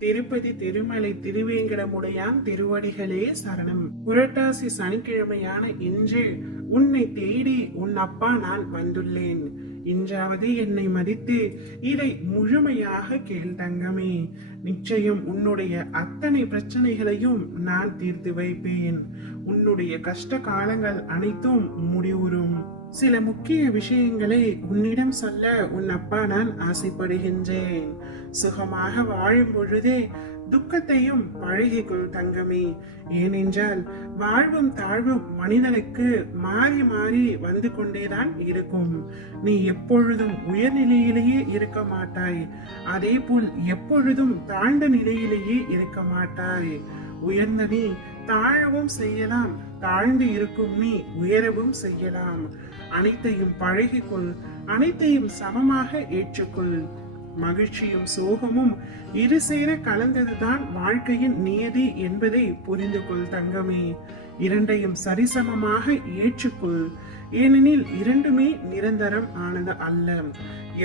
திருப்பதி திருமலை திருவேங்கடமுடையான் திருவடிகளே சரணம். புரட்டாசி சனிக்கிழமையான இன்று உன்னை தேடி உன் அப்பா நான் வந்துள்ளேன். இன்றாவது என்னை மதித்து இதை முழுமையாக கேள் தங்கமே. நிச்சயம் உன்னுடைய அத்தனை பிரச்சனைகளையும் நான் தீர்த்து வைப்பேன். உன்னுடைய கஷ்ட காலங்கள் அனைத்தும் முடிவுறும். சில முக்கிய விஷயங்களை உன்னிடம் சொல்ல உன் அப்பா நான் ஆசைப்படுகின்றேன். சுகமாக வாழும் பொழுதே துக்கத்தையும் பழகிக்கொள் தங்கமே. ஏனென்றால் வாழ்வும் தாழ்வும் மனிதனுக்கு மாறி மாறி வந்து கொண்டேதான் இருக்கும். நீ எப்பொழுதும் உயர்நிலையிலேயே இருக்க மாட்டாய், அதே போல் எப்பொழுதும் தாழ்ந்த நிலையிலேயே இருக்க மாட்டாய். உயர்ந்த நீ தாழவும் செய்யலாம், தாழ்ந்து இருக்கும் நீ உயரவும் செய்யலாம். அனைத்தையும் பழகிக்கொள், அனைத்தையும் சமமாக ஏற்றுக்கொள். மகிழ்ச்சியும் சோகமும் இரு சேர கலந்ததுதான் வாழ்க்கையின் நியதி என்பதை புரிந்து கொள் தங்கமே. இரண்டையும் சரிசமமாக ஏற்றுக்கொள். ஏனெனில் இரண்டுமே நிரந்தரம் ஆனது அல்ல.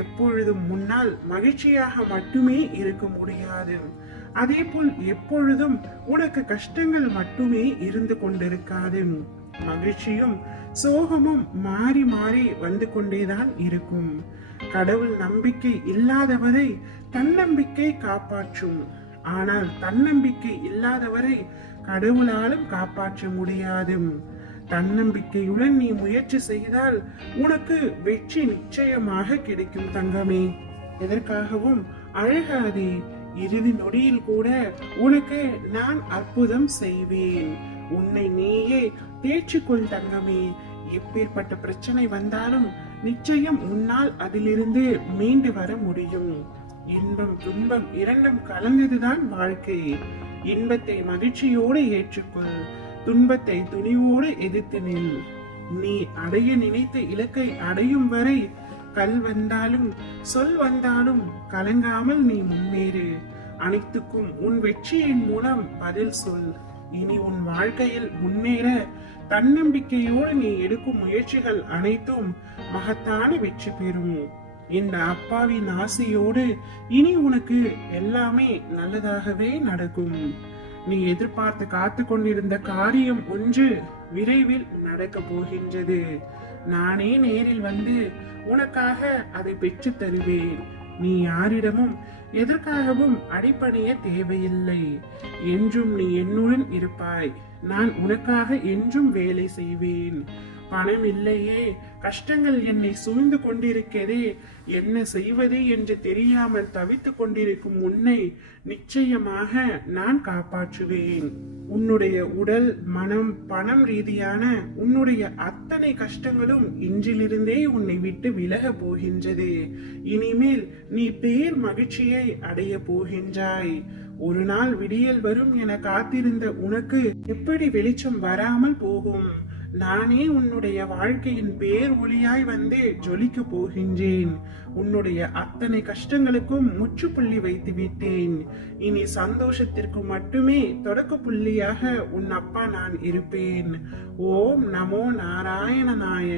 எப்பொழுதும் முன்னால் மகிழ்ச்சியாக மட்டுமே இருக்க முடியாது. அதே போல் எப்பொழுதும் உனக்கு கஷ்டங்கள் மட்டுமே இருந்து கொண்டிருக்காது. மகிழ்ச்சியும் சோகமும் மாறி மாறி வந்து கொண்டேதான் இருக்கும். கடவுள் நம்பிக்கை இல்லாதவரை தன்னம்பிக்கை காப்பாற்றும். ஆனால் தன்னம்பிக்கை இல்லாதவரை கடவுளாலும் காப்பாற்ற முடியாது. தன்னம்பிக்கையுடன் நீ முயற்சி செய்தால் உனக்கு வெற்றி நிச்சயமாக கிடைக்கும் தங்கமே. எதற்காகவும் அழகாதே. இறுதி நொடியில் கூட உனக்கு நான் அற்புதம் செய்வேன். உன்னை நீயே தேற்றிக்கொள் தங்கமே. எப்பேற்பட்ட பிரச்சனை வந்தாலும் நிச்சயம் உன்னால் அதிலிருந்து மீண்டு வர முடியும். இன்பம் துன்பம் இரண்டும் கலந்ததுதான் வாழ்க்கை. இன்பத்தை மகிழ்ச்சியோடு ஏற்றுக்கொள், துன்பத்தை துணிவோடு எதிர்த்து நில். நீ அடைய நினைத்த இலக்கை அடையும் வரை கல் வந்தாலும் சொல் வந்தாலும் கலங்காமல் நீ முன்னேறு. அனைத்துக்கும் உன் வெற்றியின் மூலம் பதில் சொல். இனி உன் வாழ்க்கையில் முன்னேற தன்னம்பிக்கையோடு நீ எடுக்கும் முயற்சிகள் அனைத்தும் மகத்தான வெற்றி பெறும். இந்த அப்பாவின் ஆசையோடு இனி உனக்கு எல்லாமே நல்லதாகவே நடக்கும். நீ எதிர்பார்த்து காத்து கொண்டிருந்த காரியம் ஒன்று விரைவில் நடக்க போகின்றது. நானே நேரில் வந்து உனக்காக அதை பெற்று தருவேன். நீ யாரிடமும் எதற்காகவும் அடிப்படைய தேவையில்லை. என்றும் நீ என்னுடன் இருப்பாய். நான் உனக்காக என்றும் வேலை செய்வேன். பணம் இல்லையே, கஷ்டங்கள் என்னை சூழ்ந்து கொண்டிருக்கிறதே, என்ன செய்வது என்று தெரியாமல் தவித்துக் கொண்டிருக்கும் உன்னை நிச்சயமாக நான் காப்பாற்றுவேன். உன்னுடைய உடல் மனம் பணம் ரீதியான உன்னுடைய அத்தனை கஷ்டங்களும் இன்றிலிருந்தே உன்னை விட்டு விலக போகின்றது. இனிமேல் நீ பேர் மகிழ்ச்சியை அடைய போகின்றாய். ஒரு நாள் விடியல் வரும் என காத்திருந்த உனக்கு எப்படி வெளிச்சம் வராமல் போகும்? நானே உன்னுடைய வாழ்க்கையின் பேர் ஒளியாய் வந்து ஜொலிக்க போகின்றேன். உன்னுடைய அத்தனை கஷ்டங்களுக்கும் முற்றுப்புள்ளி வைத்து விட்டேன். இனி சந்தோஷத்திற்கு மட்டுமே தொடக்க புள்ளியாக உன் அப்பா நான் இருப்பேன். ஓம் நமோ நாராயணனாய.